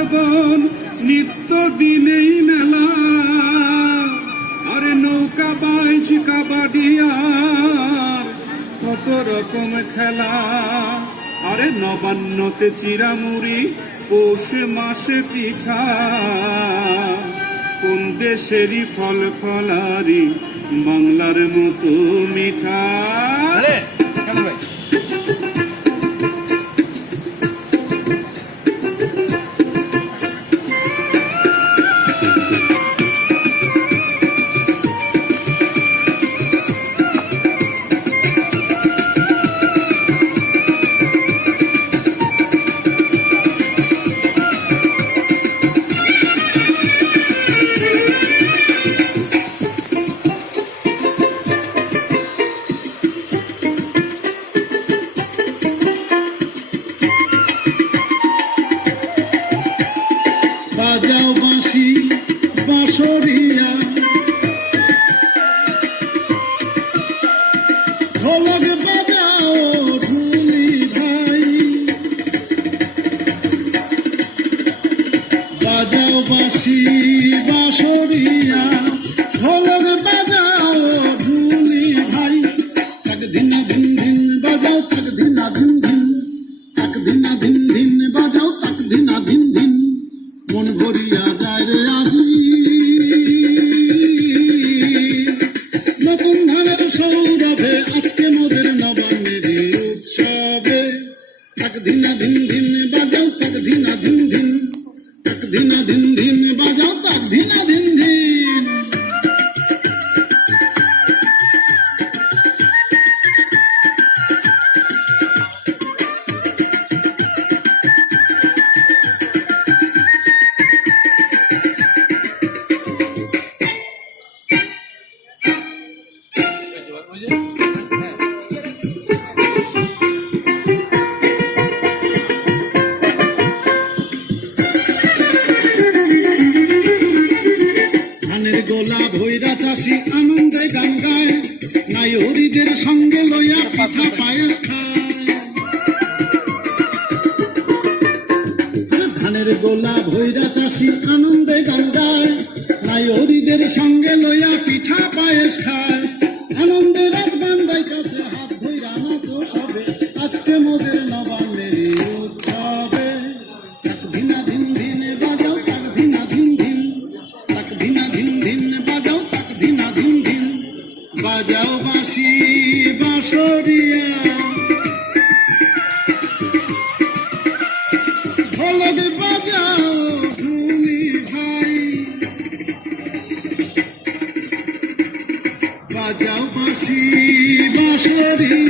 পার্বণ নিত্য দিনেই মেলা, আরে নৌকা বাইচ কাবাডি আর কত রকম খেলা। আরে নবান্নতে চিরামুড়ি, পৌষ মাসে পিঠা, কোন দেশেরই ফল ফলারি বাংলার মতো মিঠা। বাজাও বাঁশি বাঁশরিয়া, ঢোলক বাজাও ঢুলি ভাই। বাজাও বাঁশি বাঁশরিয়া, ঢোলক বাজাও ঢুলি ভাই। তাক ধিনা ধিন ধিন বাজাও, তাক ধিনা ধিন ধিন, তাক ধিনা ধিন ধিন বাজাও, তাক ধিনা ধিন ধিন। মন ভরিয়া যায় রে আজি নতুন ধানের সৌরভে, আজকে মোদের নবান্নের উৎসবে। তাক ধিনা ধিন ধিন বাজাও, তাক ধিনা ধিন ধিন, তাক ধিনা ধিন ধিন বাজাও, তাক ধিনা ধিন ধিন। গোলা ভৈরা চাষি আনন্দে গান গায়, নায়রীদের সঙ্গে লইয়া পিঠা পায়েস খায়। ধানের গোলা ভৈরা চাষি আনন্দে গান গায়, নায়রীদের সঙ্গে লইয়া পিঠা পায়েস খায়। আনন্দে রাত বান্দাই কাছে হাত ধইরা নাচো সবে, আজকে মোদের নবান্নের উৎসবে। তাক ধিনা ধিন ধিন বাজাও, তাক ধিনা ধিন ধিন, তাক ধিনা ধিন ধিন বাজাও, তাক ধিনা ধিন ধিন। বাজাও বাঁশি বাঁশরিয়া, ঢোলক বাজাও ঢুলি ভাই। বাজাও বাঁশি বাঁশরিয়া।